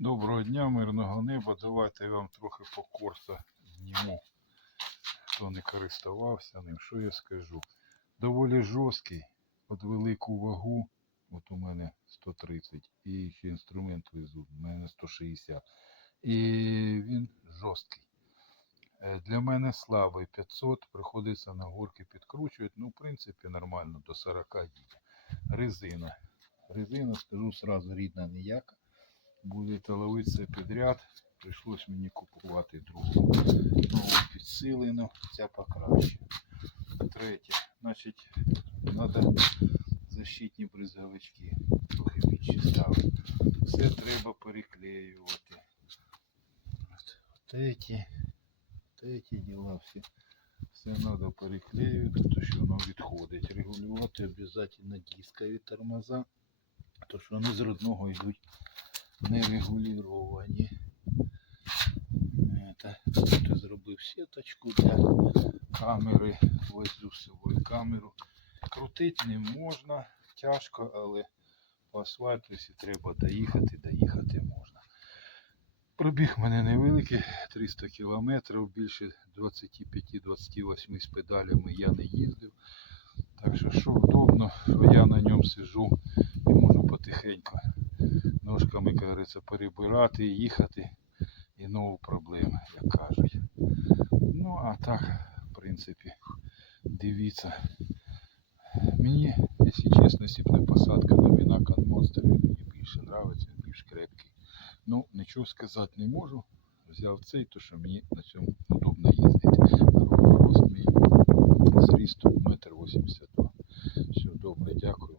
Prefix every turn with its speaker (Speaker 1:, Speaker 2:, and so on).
Speaker 1: Доброго дня, мирного неба. Давайте я вам трохи по корса зніму. Хто не користувався ним, що я скажу. Доволі жорсткий, от велику вагу, от у мене 130, і ще інструмент везу, у мене 160. І він жорсткий. Е, Для мене слабий 500, приходиться на горки підкручувати. Ну, в принципі, нормально, до 40 їде. Резина. Резина, скажу сразу, рідна ніяка. Будете ловити все підряд. Прийшлось мені купувати другу. Нову підсилену, ця покраще. Третє. Значить, треба защитні бризовички. Трохи більше ставити. Все треба переклеювати. От ці діла всі. Все треба переклеювати, то що воно відходить. Регулювати обов'язково дискові тормоза, то що вони з родного йдуть не регуліровані. Тут зробив сіточку для камери, возлю з собою камеру. Крутити не можна, тяжко, але по асфальту, якщо треба доїхати, доїхати можна. Пробіг мене невеликий, 300 кілометрів, більше 25-28 з педалями я не їздив. Так що, що вдобно, що я на ньому сижу і можу потихеньку ножками, як говориться, перебирати, їхати і нову проблему, як кажуть. Ну, а так, в принципі, дивіться. Мені, якщо чесно, не посадка на Мінакан Монстр, мені більше подобається, більш крепкий. Ну, нічого сказати не можу. Взяв цей, то що мені на цьому удобно їздити. Рост мій зріст метр вісімдесят два. Все добре, дякую.